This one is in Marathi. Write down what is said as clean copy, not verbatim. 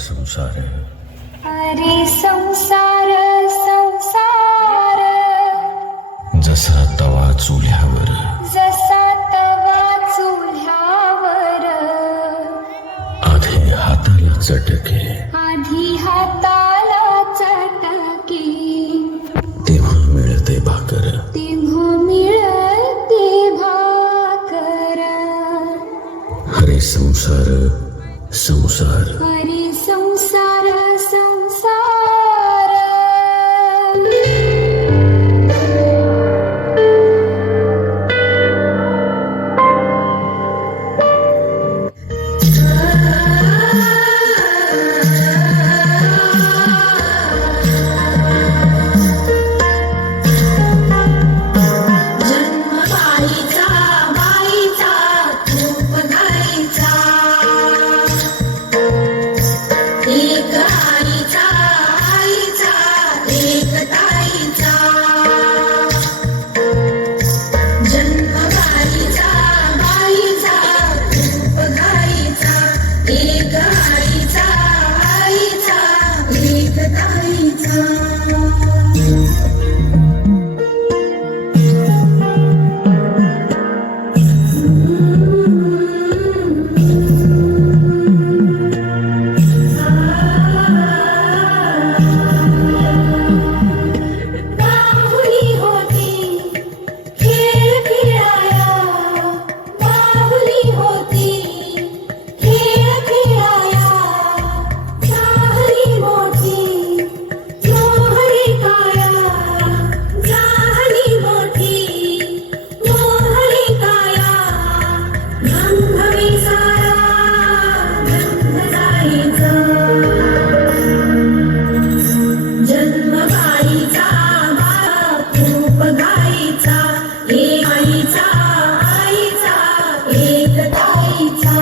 संसार अरे संसार संसार जसा तवा चुल्यावर जसा तवा चुल्यावर आधी हाताला चटके आधी हाताला चटके तेव्हा मिळते भाकर तेव्हा मिळते भाकर हरे संसार संसार हरे संसार संसार एक ताईचा